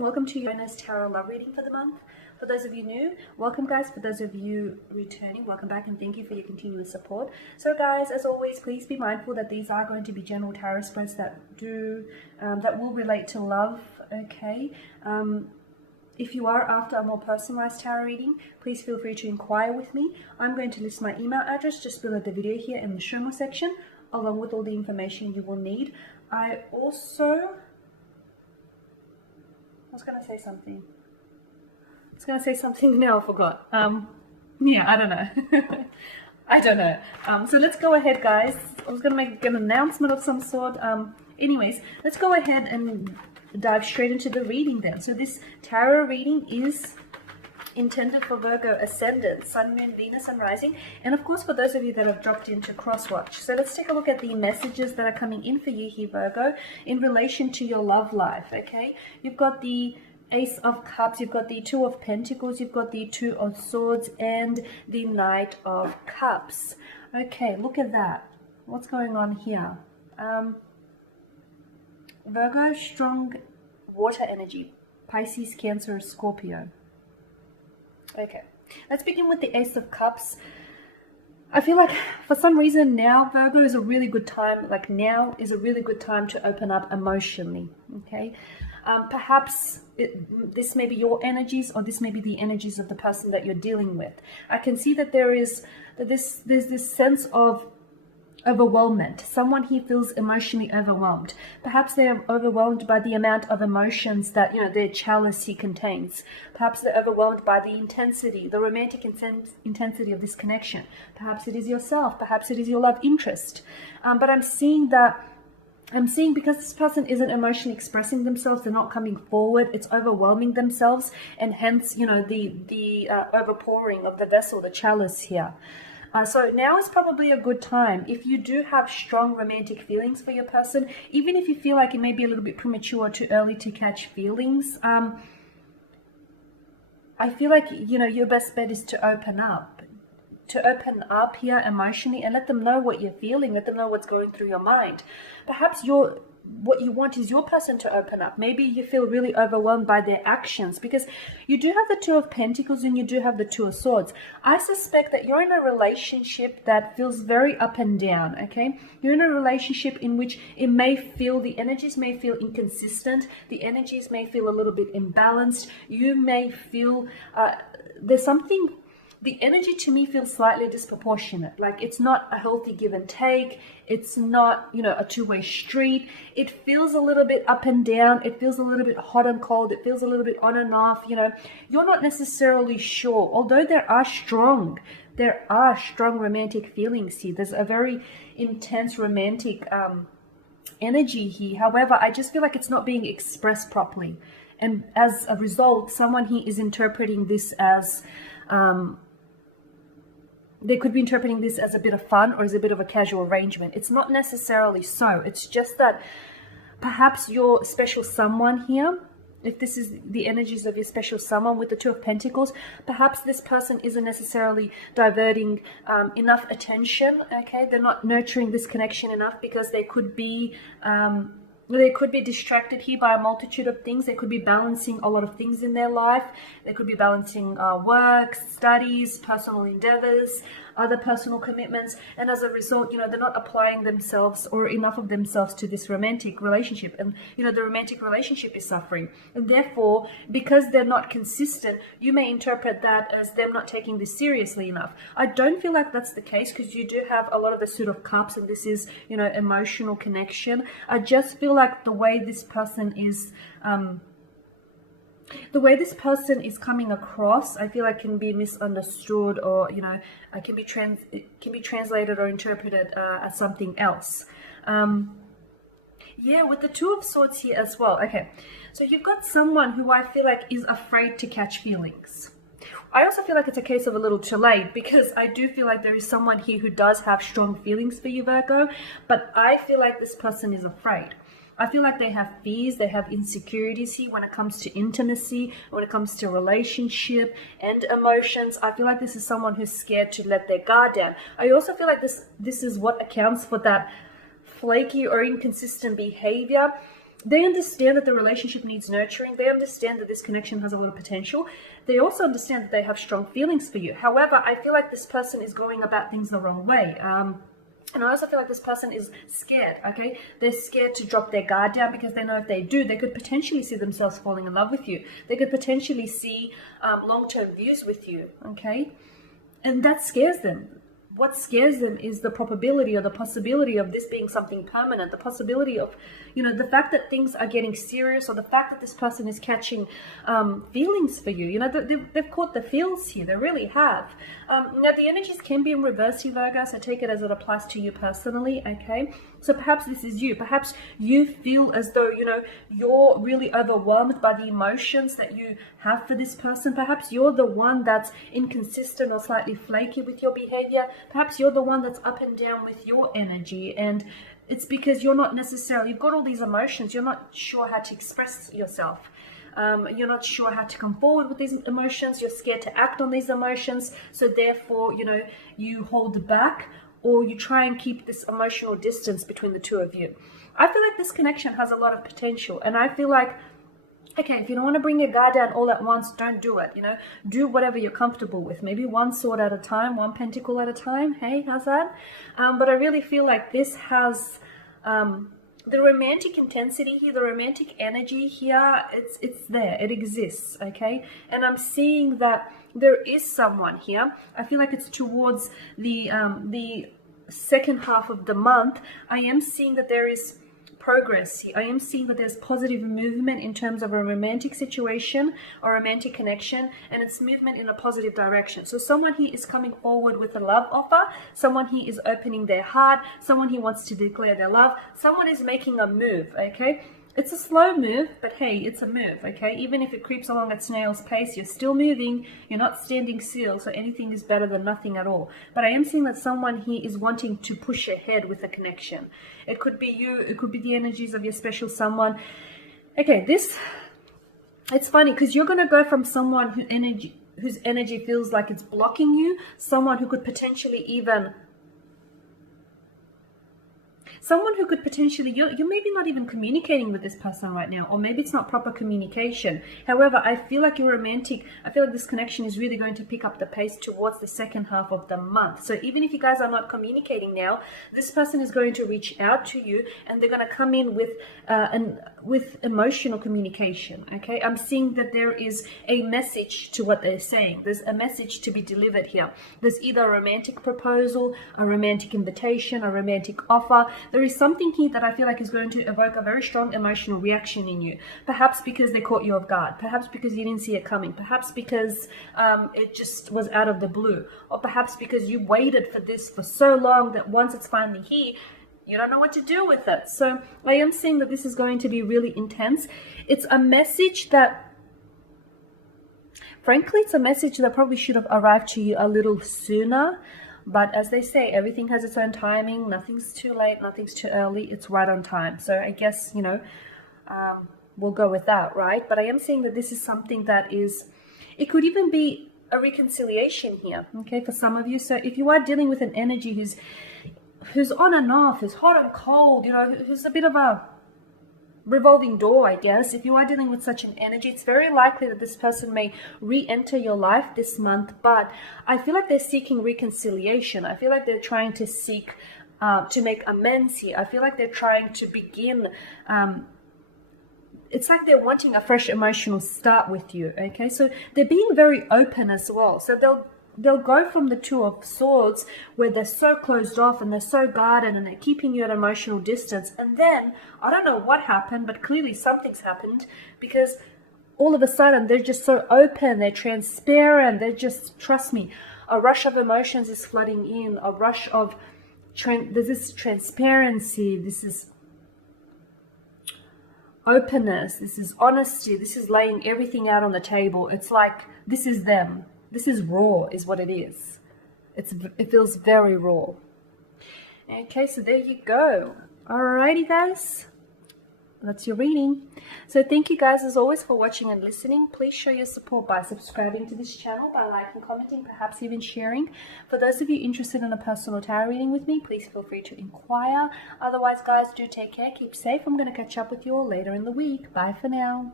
Welcome to your Venus Tarot Love Reading for the month. For those of you new, welcome guys. For those of you returning, welcome back and thank you for your continuous support. So guys, as always, please be mindful that these are going to be general tarot spreads that will relate to love, okay? If you are after a more personalized tarot reading, please feel free to inquire with me. I'm going to list my email address just below the video here in the show more section, along with all the information you will need. I was going to say something. Now I forgot. Yeah, I don't know. I don't know. So let's go ahead, guys. I was going to make an announcement of some sort. Anyways, let's go ahead and dive straight into the reading then. So this tarot reading is intended for Virgo Ascendant, Sun, Moon, Venus, and Rising, and of course for those of you that have dropped into Crosswatch. So let's take a look at the messages that are coming in for you here, Virgo, in relation to your love life, okay? You've got the Ace of Cups, you've got the Two of Pentacles, you've got the Two of Swords, and the Knight of Cups. Okay, look at that. What's going on here? Virgo, strong water energy, Pisces, Cancer, Scorpio. Okay, let's begin with the Ace of Cups. I feel like for some reason now Virgo is a really good time, now is a really good time to open up emotionally, okay? Perhaps this may be your energies, or this may be the energies of the person that you're dealing with. I can see that there's this sense of overwhelmment. Someone here feels emotionally overwhelmed. Perhaps they are overwhelmed by the amount of emotions that, their chalice here contains. Perhaps they're overwhelmed by the intensity, the romantic intensity of this connection. Perhaps it is yourself. Perhaps it is your love interest. But I'm seeing because this person isn't emotionally expressing themselves, they're not coming forward, it's overwhelming themselves, and hence, the overpouring of the vessel, the chalice here. So now is probably a good time. If you do have strong romantic feelings for your person, even if you feel like it may be a little bit premature or too early to catch feelings, I feel like, your best bet is to open up. To open up here emotionally and let them know what you're feeling, let them know what's going through your mind. Perhaps what you want is your person to open up. Maybe you feel really overwhelmed by their actions, because you do have the Two of Pentacles and you do have the Two of Swords. I suspect that you're in a relationship that feels very up and down, okay? You're in a relationship in which the energies may feel inconsistent, the energies may feel a little bit imbalanced. You may feel the energy to me feels slightly disproportionate. Like it's not a healthy give and take. It's not, a two-way street. It feels a little bit up and down. It feels a little bit hot and cold. It feels a little bit on and off. You're not necessarily sure. Although there are strong romantic feelings here. There's a very intense romantic energy here. However, I just feel like it's not being expressed properly. And as a result, someone here is interpreting this as they could be interpreting this as a bit of fun or as a bit of a casual arrangement. It's not necessarily so. It's just that perhaps your special someone here, if this is the energies of your special someone with the Two of Pentacles, perhaps this person isn't necessarily diverting enough attention, okay? They're not nurturing this connection enough because they could be distracted here by a multitude of things. They could be balancing a lot of things in their life. They could be balancing work, studies, personal endeavors, other personal commitments. And as a result, they're not applying themselves or enough of themselves to this romantic relationship. And, the romantic relationship is suffering. And therefore, because they're not consistent, you may interpret that as them not taking this seriously enough. I don't feel like that's the case, because you do have a lot of the Suit of Cups, and this is, emotional connection. I just feel like the way this person is coming across, I feel like can be misunderstood, or it can be translated or interpreted as something else. Yeah, with the Two of Swords here as well. Okay, so you've got someone who I feel like is afraid to catch feelings. I also feel like it's a case of a little too late, because I do feel like there is someone here who does have strong feelings for you, Virgo, but I feel like this person is afraid. I feel like they have fears, they have insecurities here when it comes to intimacy, when it comes to relationship and emotions. I feel like this is someone who's scared to let their guard down. I also feel like this is what accounts for that flaky or inconsistent behavior. They understand that the relationship needs nurturing. They understand that this connection has a lot of potential. They also understand that they have strong feelings for you. However, I feel like this person is going about things the wrong way. And I also feel like this person is scared, okay? They're scared to drop their guard down because they know if they do, they could potentially see themselves falling in love with you. They could potentially see long-term views with you, okay? And that scares them. What scares them is the probability or the possibility of this being something permanent, the possibility of, you know, the fact that things are getting serious, or the fact that this person is catching feelings for you. You know, they've caught the feels here. They really have. Now, the energies can be in reverse here, Virgo, so take it as it applies to you personally, okay? So perhaps this is you. Perhaps you feel as though, you know, you're really overwhelmed by the emotions that you have for this person. Perhaps you're the one that's inconsistent or slightly flaky with your behavior. Perhaps you're the one that's up and down with your energy, and it's because you're not necessarily, you've got all these emotions, you're not sure how to express yourself. You're not sure how to come forward with these emotions. You're scared to act on these emotions. So therefore, you know, you hold back, or you try and keep this emotional distance between the two of you. I feel like this connection has a lot of potential, and I feel like, okay, if you don't want to bring your guard down all at once, don't do it, you know. Do whatever you're comfortable with. Maybe one sword at a time, one pentacle at a time. Hey, how's that? But I really feel like this has the romantic intensity here, the romantic energy here, it's there, it exists, okay? And I'm seeing that there is someone here. I feel like it's towards the second half of the month. I am seeing that there is progress here. I am seeing that there's positive movement in terms of a romantic situation or romantic connection, and it's movement in a positive direction. So someone here is coming forward with a love offer. Someone here is opening their heart. Someone here wants to declare their love. Someone is making a move, okay? It's a slow move, but hey, it's a move, okay? Even if it creeps along at snail's pace, you're still moving, you're not standing still, so anything is better than nothing at all. But I am seeing that someone here is wanting to push ahead with a connection. It could be you, it could be the energies of your special someone. Okay, it's funny, because you're going to go from someone whose energy feels like it's blocking you, someone who could potentially even... Someone who could potentially, you're maybe not even communicating with this person right now, or maybe it's not proper communication. However, I feel like you're romantic. I feel like this connection is really going to pick up the pace towards the second half of the month. So even if you guys are not communicating now, this person is going to reach out to you, and they're going to come in with emotional communication, okay? I'm seeing that there is a message to what they're saying. There's a message to be delivered here. There's either a romantic proposal, a romantic invitation, a romantic offer. There is something here that I feel like is going to evoke a very strong emotional reaction in you. Perhaps because they caught you off guard. Perhaps because you didn't see it coming. Perhaps because it just was out of the blue. Or perhaps because you waited for this for so long that once it's finally here, you don't know what to do with it. So I am seeing that this is going to be really intense. It's a message that, frankly, it's a message that probably should have arrived to you a little sooner. But as they say, everything has its own timing. Nothing's too late, nothing's too early. It's right on time. So I guess, you know, we'll go with that, right? But I am seeing that this is something that is, it could even be a reconciliation here, okay, for some of you. So if you are dealing with an energy who's on and off, who's hot and cold, you know, who's a bit of a revolving door, I guess. If you are dealing with such an energy, it's very likely that this person may re-enter your life this month, but I feel like they're seeking reconciliation. I feel like they're trying to seek to make amends here. I feel like they're trying to begin it's like they're wanting a fresh emotional start with you, okay? So they're being very open as well. So they'll go from the Two of Swords, where they're so closed off and they're so guarded and they're keeping you at emotional distance. And then, I don't know what happened, but clearly something's happened, because all of a sudden they're just so open, they're transparent, they're just, trust me, a rush of emotions is flooding in, a rush of, there's this transparency, this is openness, this is honesty, this is laying everything out on the table. It's like, this is them. This is raw, is what it is. It feels very raw. Okay, so there you go. Alrighty, guys. that's your reading. So thank you guys as always for watching and listening. Please show your support by subscribing to this channel, by liking, commenting, perhaps even sharing. For those of you interested in a personal tarot reading with me, please feel free to inquire. Otherwise, guys, do take care, keep safe. I'm going to catch up with you all later in the week. Bye for now.